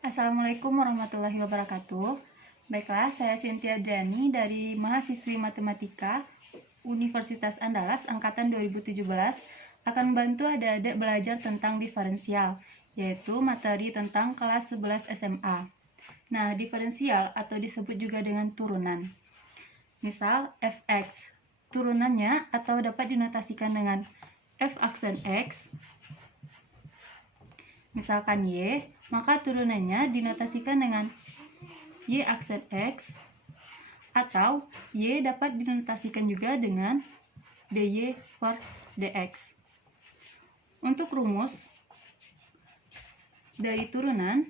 Assalamualaikum warahmatullahi wabarakatuh. Baiklah, saya Cynthia Adriani dari mahasiswi Matematika Universitas Andalas Angkatan 2017 akan membantu adik-adik belajar tentang diferensial, yaitu materi tentang kelas 11 SMA. Nah, diferensial atau disebut juga dengan turunan. Misal, fx. Turunannya atau dapat dinotasikan dengan f aksen x. Misalkan y, maka turunannya dinotasikan dengan y aksen x, atau y dapat dinotasikan juga dengan dy per dx. Untuk rumus dari turunan,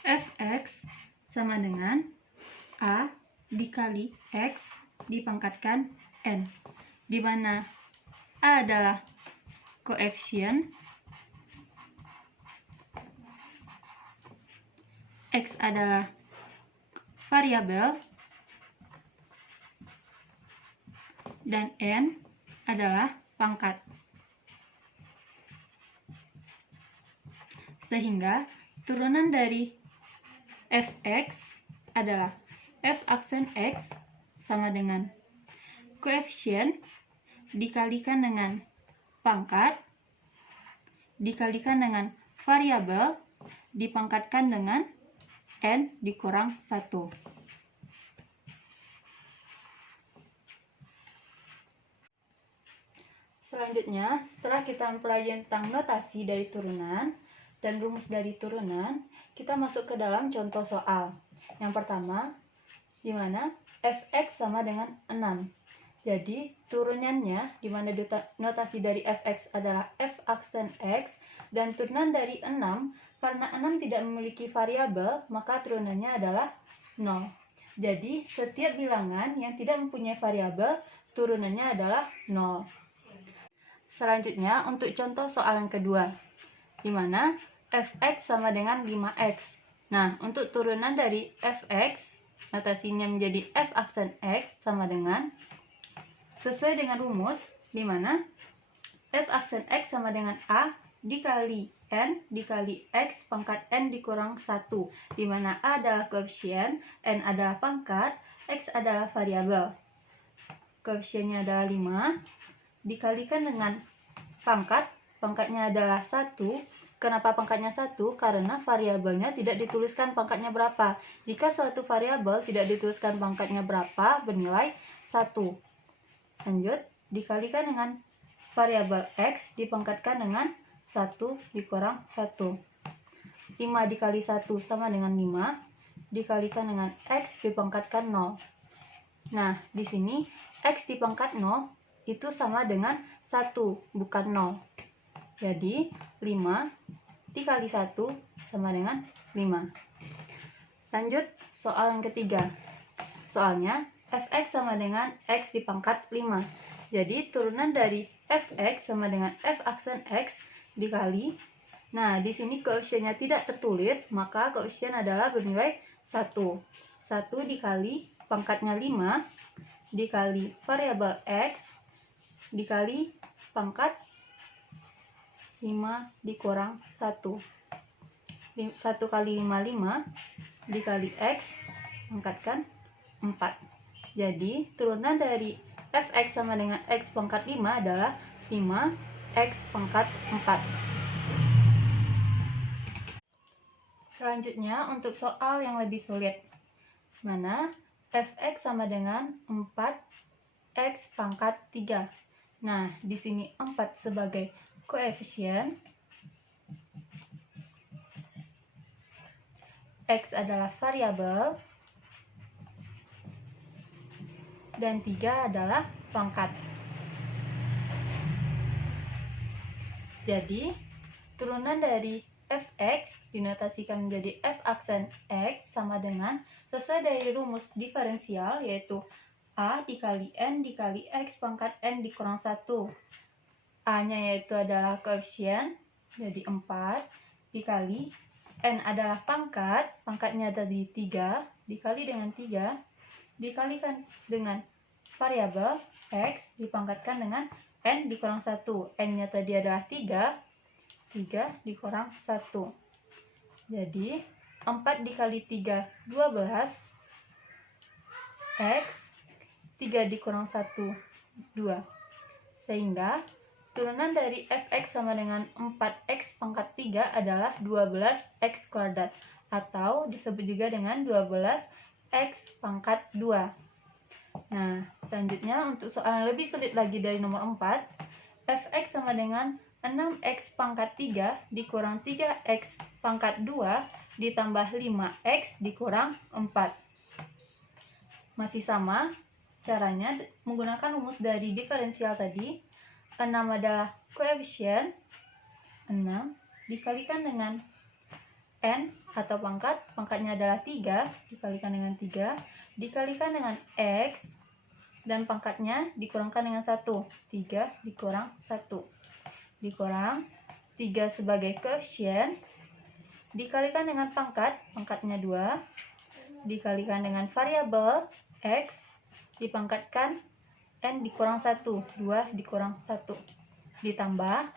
fx sama dengan a dikali x dipangkatkan n, di mana a adalah koefisien, x adalah variabel, dan n adalah pangkat. Sehingga turunan dari fx adalah f aksen x sama dengan koefisien dikalikan dengan pangkat dikalikan dengan variabel dipangkatkan dengan n dikurang 1. Selanjutnya, setelah kita mempelajari tentang notasi dari turunan dan rumus dari turunan, kita masuk ke dalam contoh soal. Yang pertama, di mana fx sama dengan 6. Jadi, turunannya, di mana notasi dari fx adalah f aksen x, dan turunan dari 6, karena 6 tidak memiliki variabel, maka turunannya adalah 0. Jadi, setiap bilangan yang tidak mempunyai variabel, turunannya adalah 0. Selanjutnya, untuk contoh soal yang kedua, di mana fx sama dengan 5x. Nah, untuk turunan dari fx, notasinya menjadi f aksen x sama dengan, sesuai dengan rumus, di mana f aksen x sama dengan a dikali n dikali x pangkat n dikurang 1, di mana a adalah koefisien, n adalah pangkat, x adalah variabel. Koefisiennya adalah 5, dikalikan dengan pangkat, pangkatnya adalah 1. Kenapa pangkatnya 1? Karena variabelnya tidak dituliskan pangkatnya berapa. Jika suatu variabel tidak dituliskan pangkatnya berapa, bernilai 1. Lanjut, dikalikan dengan variabel x dipangkatkan dengan 1 dikurang 1. 5 dikali 1 sama dengan 5, dikalikan dengan x dipangkatkan 0. Nah, di sini x dipangkat 0 itu sama dengan 1, bukan 0. Jadi, 5 dikali 1 sama dengan 5. Lanjut, soal yang ketiga. Soalnya, fx sama dengan x dipangkat 5. Jadi, turunan dari fx sama dengan f aksen x dikali. Nah, di sini koefisiennya tidak tertulis, maka koefisien adalah bernilai 1. 1 dikali pangkatnya 5, dikali variabel x, dikali pangkat 5 dikurang 1. 1 kali 5, 5, dikali x, pangkatkan 4. Jadi, turunan dari fx sama dengan x pangkat 5 adalah 5x pangkat 4. Selanjutnya, untuk soal yang lebih sulit, mana fx sama dengan 4x pangkat 3. Nah, di sini 4 sebagai koefisien, x adalah variabel, dan 3 adalah pangkat. Jadi, turunan dari fx dinotasikan menjadi f aksen x sama dengan, sesuai dari rumus diferensial, yaitu a dikali n dikali x pangkat n dikurang 1. A-nya yaitu adalah koefisien, jadi 4, dikali n adalah pangkat, pangkatnya tadi 3, dikali dengan 3, dikalikan dengan variabel x dipangkatkan dengan n dikurang 1. N-nya tadi adalah 3, 3 dikurang 1. Jadi 4 dikali 3, 12. X 3 dikurang 1, 2. Sehingga turunan dari fx sama dengan 4x pangkat 3 adalah 12x kuadrat, atau disebut juga dengan 12x pangkat 2. Nah, selanjutnya untuk soal yang lebih sulit lagi dari nomor 4, fx sama dengan 6x pangkat 3 dikurang 3x pangkat 2 ditambah 5x dikurang 4. Masih sama caranya menggunakan rumus dari diferensial tadi. 6 adalah koefisien, 6 dikalikan dengan n atau pangkat, pangkatnya adalah 3, dikalikan dengan 3, dikalikan dengan x, dan pangkatnya dikurangkan dengan 1, 3 dikurang 1, dikurang 3 sebagai koefisien, dikalikan dengan pangkat, pangkatnya 2, dikalikan dengan variabel x, dipangkatkan n dikurang 1, 2 dikurang 1, ditambah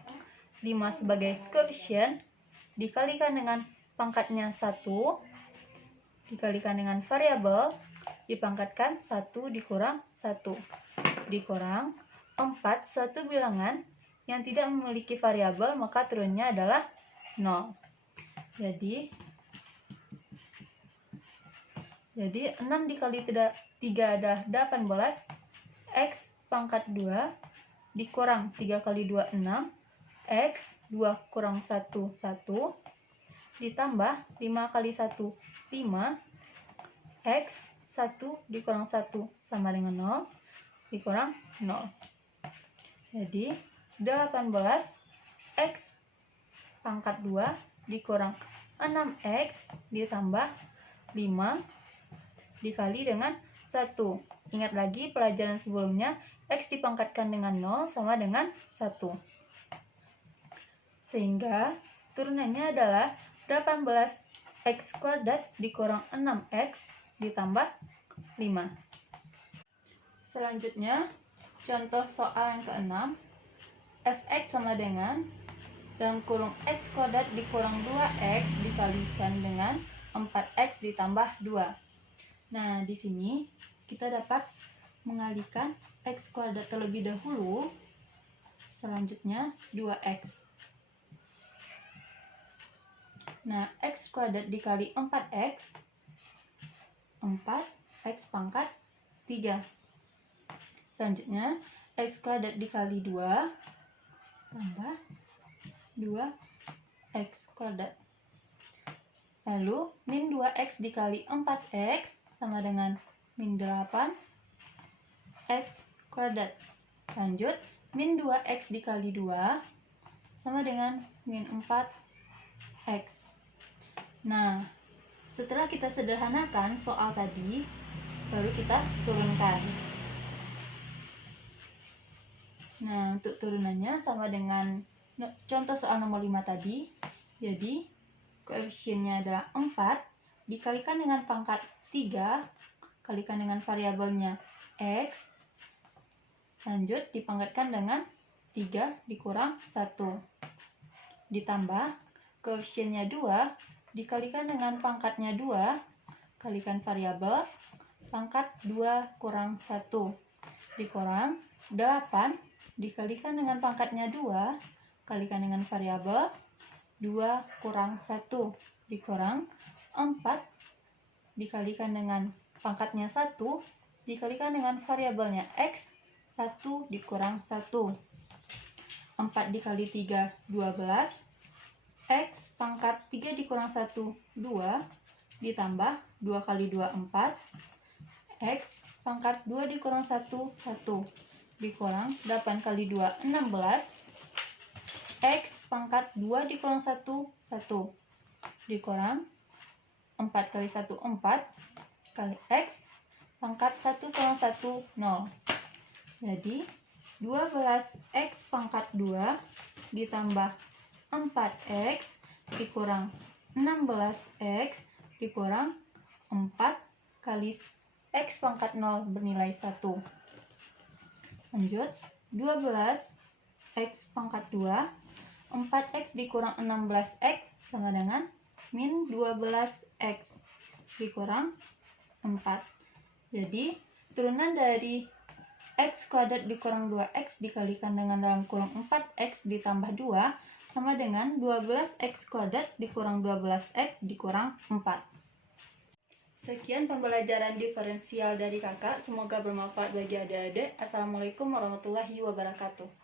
5 sebagai koefisien, dikalikan dengan pangkatnya 1, dikalikan dengan variabel, dipangkatkan 1 dikurang 1, dikurang 4 suatu bilangan yang tidak memiliki variabel, maka turunnya adalah 0. Jadi 6 dikali 3 adalah 18, x pangkat 2 dikurang 3 kali 2, 6, x 2 kurang 1, 1, ditambah 5 kali 1, 5, x 1 dikurang 1 sama dengan 0, dikurang 0. Jadi 18 x pangkat 2 dikurang 6x ditambah 5 dikali dengan 1. Ingat lagi pelajaran sebelumnya, x dipangkatkan dengan 0 sama dengan 1. Sehingga turunannya adalah 18x kuadrat dikurang 6x ditambah 5. Selanjutnya, contoh soal yang ke-6. Fx sama dengan dalam kurung x kuadrat dikurang 2x dikalikan dengan 4x ditambah 2. Nah, di sini kita dapat mengalihkan x kuadrat terlebih dahulu, selanjutnya 2x. Nah, x kuadrat dikali 4x, 4x pangkat 3. Selanjutnya, x kuadrat dikali 2 tambah 2x kuadrat. Lalu, min 2x dikali 4x sama dengan min 8x kuadrat. Lanjut, min 2x dikali 2 sama dengan min 4x. Nah, setelah kita sederhanakan soal tadi, baru kita turunkan. Nah, untuk turunannya sama dengan contoh soal nomor 5 tadi. Jadi, koefisiennya adalah 4 dikalikan dengan pangkat 3, kalikan dengan variabelnya x, lanjut dipangkatkan dengan 3 dikurang 1, ditambah koefisiennya 2 dikalikan dengan pangkatnya 2, kalikan variabel, pangkat 2 kurang 1, dikurang 8 dikalikan dengan pangkatnya 2, kalikan dengan variabel, 2 kurang 1, dikurang 4 dikalikan dengan pangkatnya 1, dikalikan dengan variabelnya x, 1 dikurang 1. 4 dikali 3, 12. X pangkat 3 dikurang 1, 2. Ditambah 2 kali 2, 4. X pangkat 2 dikurang 1, 1. Dikurang 8 kali 2, 16. X pangkat 2 dikurang 1, 1. Dikurang 4 kali 1, 4. Kali X pangkat 1 kurang 1, 0. Jadi 12x pangkat 2 ditambah 4x dikurang 16x dikurang 4 kali x pangkat 0 bernilai 1. Lanjut, 12x pangkat 2, 4x dikurang 16x sama dengan min 12x dikurang 4. Jadi, turunan dari x kuadrat dikurang 2x dikalikan dengan dalam kurung 4x ditambah 2 sama dengan 12x kuadrat dikurang 12x dikurang 4. Sekian pembelajaran diferensial dari kakak. Semoga bermanfaat bagi adik-adik. Assalamualaikum warahmatullahi wabarakatuh.